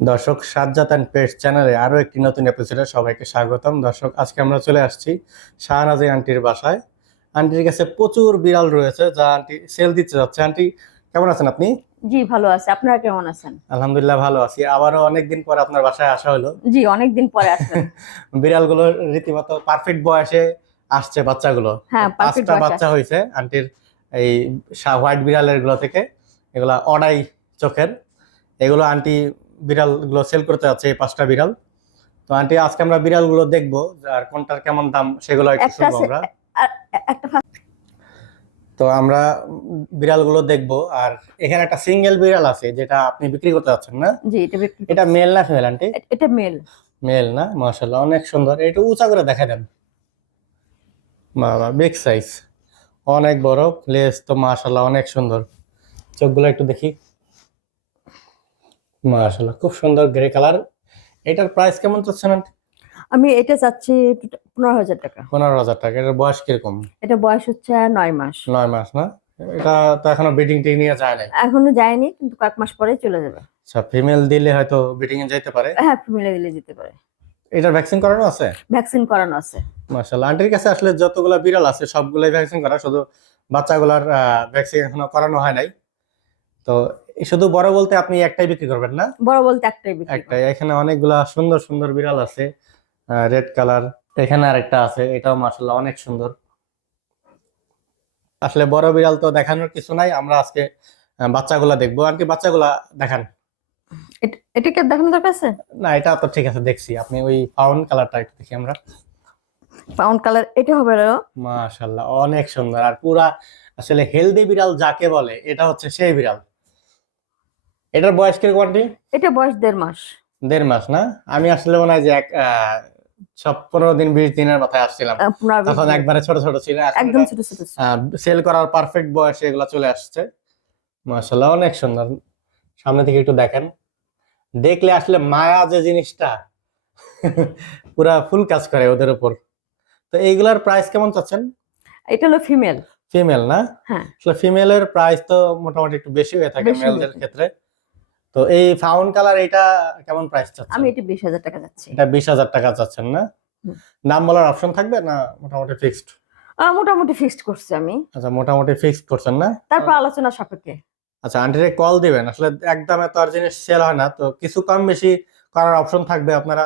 দর্শক Sajjad and paste চ্যানেলে আরও একটি নতুন এপিসোডে সবাইকে স্বাগতম। দর্শক আজকে আমরা চলে আসছি শাহনাজি আন্টির বাসায়। আন্টির কাছে প্রচুর বিড়াল রয়েছে যা আন্টি সেল দিতে যাচ্ছে। আন্টি কেমন আছেন আপনি? জি ভালো আছে। আপনারা কেমন আছেন? আলহামদুলিল্লাহ ভালো আছি। আবারও অনেকদিন পর আপনার বাসায় আসা হলো। জি অনেকদিন পরে আসলেন বিড়ালগুলো রীতিমতো পারফেক্ট বয়সে আসছে বাচ্চাগুলো। হ্যাঁ, পাঁচটা বাচ্চা হয়েছে আন্টির এই হোয়াইট বিড়ালেরগুলো থেকে। এগুলা অডাই চোখের। এগুলো আন্টি বিড়ালগুলো সেল করতে যাচ্ছে এই পাঁচটা বিড়াল। তো আন্টি আজকে আমরা বিড়ালগুলো দেখব আর কোনটার কেমন দাম সেগুলো একটু শুনব আমরা। তো আমরা বিড়ালগুলো দেখব আর এখানে একটা সিঙ্গেল বিড়াল আছে যেটা আপনি বিক্রি করতে যাচ্ছেন না? জি এটা বিক্রি এটা মেল না ফিমেল আন্টি এটা মেল মেল না? মাশাল্লাহ অনেক সুন্দর। এটা উঁচা করে দেখা দেন। বাবা বিগ সাইজ অনেক বড় লেস তো মাশাল্লাহ অনেক সুন্দর। চোখগুলো একটু দেখি। মাশাল্লাহ খুব সুন্দর গ্রে কালার এটার প্রাইস কেমন চাচ্ছেন আন্টি আমি এটা চাচ্ছি পনেরো হাজার টাকা। পনেরো হাজার টাকা এটার বয়স কীরকম? এটা বয়স হচ্ছে নয় মাস। নয় মাস না? এটা তো এখনও বিডিং টিং নিয়ে যায় নাই। এখনও যায়নি কিন্তু কয়েক মাস পরে চলে যাবে। আচ্ছা ফিমেল দিলে হয়তো বিডিং এ যাইতে পারে। হ্যাঁ ফিমেলে দিলে যেতে পারে। এটার ভ্যাকসিন করানো আছে? ভ্যাকসিন করানো আছে। মাশাল্লাহ আন্টির কাছে আসলে যতগুলা বিড়াল আছে সবগুলাই ভ্যাকসিন করা শুধু বাচ্চাগুলার ভ্যাকসিন এখনও করানো হয় নাই। তো শুধু বড় বলতে আপনি একটাই বিক্রি করবেন না? বড় বলতে একটাই বিক্রি একটাই। এখানে অনেকগুলা সুন্দর সুন্দর বিড়াল আছে রেড কালার। এখানে আরেকটা আছে এটাও মাশাল্লাহ অনেক সুন্দর। আসলে বড় বিড়াল তো দেখানোর কিছু নাই আমরা আজকে বাচ্চাগুলা দেখব। কি বাচ্চাগুলা দেখান। এটা- এটা কি দেখানো দরকার আছে? না এটা তো ঠিক আছে দেখছি। আপনি ওই ফাউন্ড কালারটা একটু দেখি আমরা। পাউন্ড কালার এটা হবে হলো মাশাল্লাহ অনেক সুন্দর। আর পুরা আসলে হেলদি বিড়াল যাকে বলে এটা হচ্ছে সেই বিড়াল। এটার বয়স কীরকম আন্টি? এটা বয়স দেড় মাস। দেড় মাস না? আমি আসলে মনে হয় যে এক পনেরো দিন বিশ দিনের মাথায় আসছিলাম। তখন একবারে ছোট ছোট ছিল একদম ছোট ছোট সেল করার পারফেক্ট বয়সে এগুলা চলে আসছে। মাশাল্লাহ অনেক সুন্দর। সামনে থেকে একটু দেখেন। দেখলে আসলে মায়া যে জিনিসটা পুরা ফুল কাজ করে ওদের উপর। তো এইগুলার প্রাইস কেমন চাচ্ছেন? এটা হলো ফিমেল ফিমেল না? হ্যাঁ। আসলে ফিমেলের প্রাইস তো মোটামুটি একটু বেশি হয়ে থাকে মেলদের ক্ষেত্রে। তো এই ফাউন কালার এটা কেমন প্রাইস চাচ্ছেন? আমি এটা বিশ হাজার টাকা যাচ্ছি এটা বিশ হাজার টাকা চাচ্ছেন না। দাম বলার অপশন থাকবে না মোটামুটি ফিক্সড মোটামুটি ফিক্সড করছি আমি। আচ্ছা মোটামুটি ফিক্সড করছেন না? তারপর আলোচনা সাপেক্ষে। আচ্ছা আন্টিরে কল দিবেন। আসলে একদম এত আর জিনিস সেল হয় না তো কিছু কম বেশি করার অপশন থাকবে আপনারা।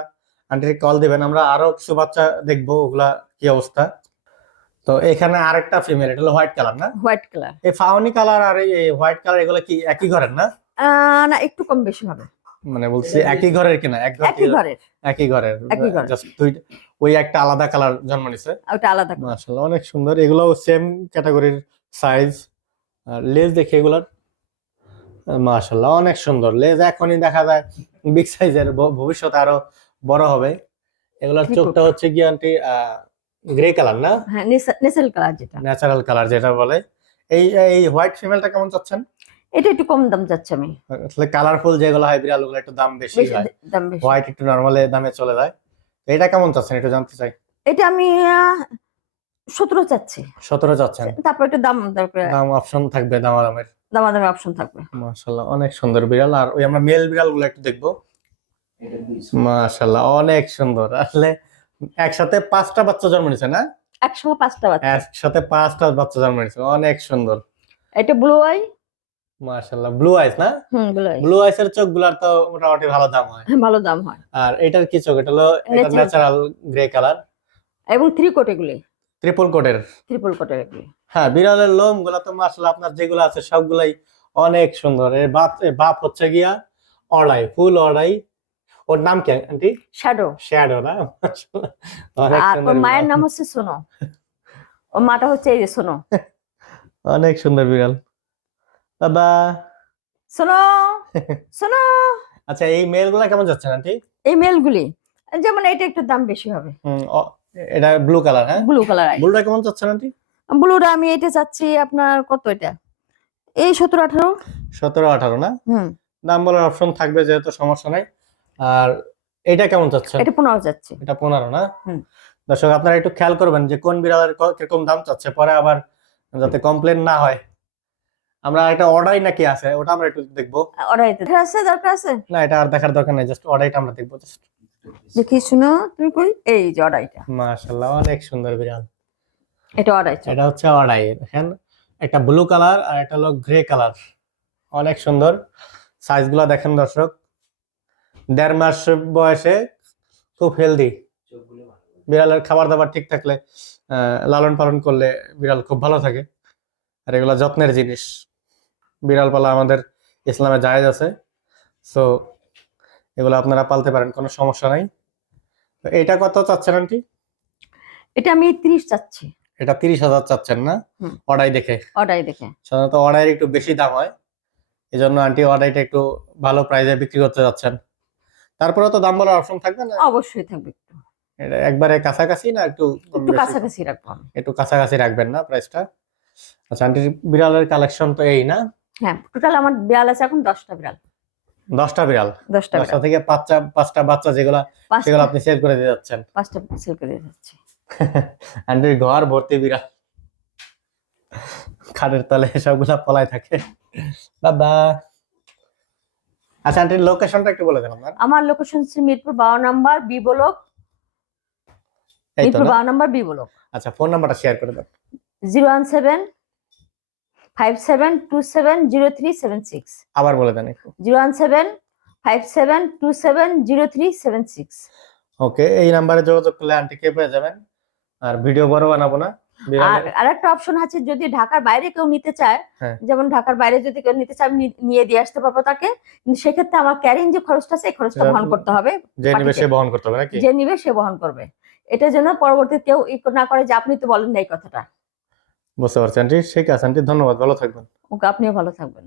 আন্টিরে কল দিবেন আমরা আরও কিছু বাচ্চা দেখব ওগুলা কি অবস্থা। তো এখানে আরেকটা ফিমেল এটা হলো হোয়াইট কালার না? হোয়াইট কালার এই ফাউনি কালার আর এই হোয়াইট কালার এগুলো কি একই ঘরের না? না একটু কম বেশি হবে। মানে বলছি একই ঘরের কিনা? এক একই ঘরের। একই ঘরের। একই ঘরের। জাস্ট দুই ওই একটা আলাদা কালার জন্ম নিছে। ওটা আলাদা মাশাআল্লাহ অনেক সুন্দর। এগুলো সেম ক্যাটাগরির সাইজ আর লেজ দেখে এগুলোর। মাশাআল্লাহ অনেক সুন্দর। লেজ এখনই দেখা যায় বিগ সাইজের ভবিষ্যতে আরও বড় হবে। এগুলার চোখটা হচ্ছে কি আন্টি গ্রে কালার না? হ্যাঁ নেসেল কালার যেটা। ন্যাচারাল কালার যেটা বলে। এই এই হোয়াইট ফিমেলটা কেমন চাচ্ছেন? এটা একটু কম দাম যাচ্ছে আমি। আসলে কালারফুল যেগুলো হয় বিড়াল ওগুলো একটু দাম বেশি হয়। দাম বেশি। হোয়াইট একটু নর্মালে দামে চলে যায়। এটা কেমন চাচ্ছেন? একটু জানতে চাই। এটা আমি সতেরো চাচ্ছি। সতেরো চাচ্ছেন? তারপর একটু দাম দরকার দাম অপশন থাকবে দামাদামের। দামাদামি অপশন থাকবে। মাশাল্লাহ অনেক সুন্দর বিড়াল। আর ওই আমরা মেল বিড়ালগুলো একটু দেখব। মাশাল্লাহ অনেক সুন্দর। আসলে একসাথে পাঁচটা বাচ্চা জন্ম নিছে না? একসঙ্গে পাঁচটা বাচ্চা। একসাথে পাঁচটা বাচ্চা জন্ম নিছে অনেক সুন্দর। এটা ব্লু আই মাশাল্লাহ ব্লু আইস না? Hmm blue eye blue eyes এর চোখগুলার তো মোটামুটি ভালো দাম হয়। ভালো দাম হয়। আর এটার কি চোখ? এটা হলো Natural. ন্যাচারাল গ্রে কালার এবং থ্রি কোট এগুলি। ট্রিপল কোটের ট্রিপল কোটের এগুলি। হ্যাঁ বিড়ালের লোমগুলা তো মাশাল্লাহ আপনার যেগুলো আছে সবগুলাই অনেক সুন্দর। এর বাপ বাপ হচ্ছে গিয়া অড়াই ফুল অড়াই। ওর নাম কি আন্টি? শ্যাডো শ্যাডো না? আর ওর মায়ের নাম হচ্ছে সোনো। ওর মাটা হচ্ছে এই যে সোনো। অনেক সুন্দর বিড়াল। বাবা সোনো সোনো আচ্ছা এই মেলগুলা কেমন যাচ্ছে আন্টি? এই মেলগুলি যেমন এটা একটু দাম বেশি হবে। এটা ব্লু কালার হ্যাঁ? ব্লু কালার ব্লুটা কেমন যাচ্ছে আন্টি? ব্লুটা আমি এটা চাচ্ছি আপনার কত এটা? এই সতেরো আঠারো। সতেরো আঠারো না? হুম। দাম বলার অপশন থাকবে যেহেতু সমস্যা নাই। আর এটা কেমন চাচ্ছে এটা পনেরো যাচ্ছে। এটা পনেরো না? হুম। দর্শক আপনারা একটু খেয়াল করবেন যে কোন বিড়ালের কীরকম দাম চাচ্ছে। পরে আবার যাতে কমপ্লেন না হয়। আমরা একটা অর্ডারই নাকি আছে? ওটা আমরা একটু দেখব। অর্ডাইতে আছে দরকার আছে? না এটা আর দেখার দরকার নেই জাস্ট অর্ডারটা আমরা দেখব জাস্ট দেখি শুনো তুমি কই? এই যে অর্ডাইটা মাশাআল্লাহ অনেক সুন্দর বিড়াল। এটা অর্ডাই এটা হচ্ছে অর্ডাই দেখেন একটা ব্লু কালার আর একটা হলো গ্রে কালার অনেক সুন্দর। সাইজগুলো দেখেন দর্শক। দেড় মাস বয়সে খুব হেলদি বিড়ালের খাবার দাবার ঠিক থাকলে লালন পালন করলে বিড়াল খুব ভালো থাকে। আর এগুলো যত্নের জিনিস। বিড়াল পালা আমাদের ইসলামে জায়েজ আছে। সো এগুলো আপনারা পালতে পারেন কোনো সমস্যা নাই। তো এইটা কত চাচ্ছেন আন্টি? এটা আমি ত্রিশ চাচ্ছি। এটা তিরিশ হাজার চাচ্ছেন না? হুম। অর্ডাই দেখে। অর্ডাই দেখে। সাধারণত অর্ডাই একটু বেশি দাম হয়। এই জন্য আন্টি অর্ডাইটা একটু ভালো প্রাইসে বিক্রি করতে যাচ্ছেন তারপরে তো দাম বলার অপশন থাকবে না? অবশ্যই থাকবে একটু। এটা একবারে কাছাকাছি না একটু একটু? কাছাকাছি রাখব একটু কাছাকাছি রাখবেন না প্রাইসটা আচ্ছা আন্টি বিড়ালের কালেকশন তো এই না? হ্যাঁ টোটাল আমার বিড়াল আছে এখন দশটা বিড়াল। দশটা বিড়াল? দশটা দশটা থেকে পাঁচটা পাঁচটা বাচ্চা যেগুলা সেগুলো আপনি সেল করে দিয়ে যাচ্ছেন। পাঁচটা সেল করে দিয়ে যাচ্ছি। আন্টির ঘর ভর্তি বিড়াল। খাটের তলে সবগুলা পলাই থাকে। বাবা। আচ্ছা আন্টির লোকেশনটা একটু বলে দেন আপনার। আমার লোকেশন হচ্ছে মিরপুর বারো নাম্বার বি ব্লক। মিরপুর বারো নাম্বার বি ব্লক। আচ্ছা ফোন নাম্বারটা শেয়ার করে দেন। Zero one seven five seven two seven zero three seven six আবার বলে দেন একটু। Zero one seven five seven two seven zero three seven six okay এই নাম্বারে যোগাযোগ করলে আন্টিকে পেয়ে যাবেন? আর ভিডিও বড় বানাবো না। আর আরেকটা অপশন আছে যদি ঢাকার বাইরে কেউ নিতে চায় হ্যাঁ। যেমন ঢাকার বাইরে যদি কেউ নিতে চায় আমি নিয়ে দিয়ে আসতে পারব তাকে। কিন্তু সেক্ষেত্রে আমার ক্যারিং যে খরচটা আছে খরচটা বহন করতে হবে যে নিবে সে বহন করতে হবে নাকি? যে নিবে সে বহন করবে। এটার জন্য পরবর্তী কেউ না করে যে আপনি তো বলেন না এই কথাটা। বুঝতে পারছি আন্টি। ঠিক আছে আন্টি ধন্যবাদ। ভালো থাকবেন। ওকে আপনিও ভালো থাকবেন।